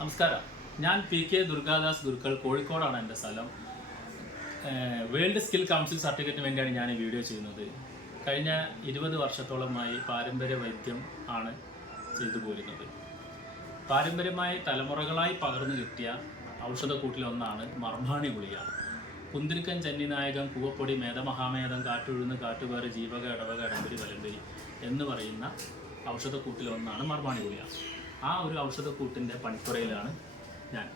നമസ്കാരം. ഞാൻ PK ദുർഗാദാസ് ഗുരുക്കൾ, കോഴിക്കോടാണ് എൻ്റെ സ്ഥലം. വേൾഡ് സ്കിൽ കൗൺസിൽ സർട്ടിഫിക്കറ്റിന് വേണ്ടിയാണ് ഞാൻ ഈ വീഡിയോ ചെയ്യുന്നത്. കഴിഞ്ഞ 20 വർഷത്തോളമായി പാരമ്പര്യ വൈദ്യം ആണ് ചെയ്തു പോരുന്നത്. പാരമ്പര്യമായി തലമുറകളായി പകർന്നു കിട്ടിയ ഔഷധക്കൂട്ടിലൊന്നാണ് മർമ്മാണി ഗുളിക. കുന്തിരിക്കൻ, ചെന്നിനായകം, കൂവപ്പൊടി, മേധമഹാമേധം, കാട്ടുഴുന്ന്, കാട്ടുപേറ്, ജീവക, ഇടവക, ഇടമ്പരി, വലമ്പരി എന്ന് പറയുന്ന ഔഷധക്കൂട്ടിലൊന്നാണ് മർമ്മാണി ഗുളിക. ആ ഒരു ഔഷധക്കൂട്ടിൻ്റെ പണിപ്പുരയിലാണ് ഞാൻ.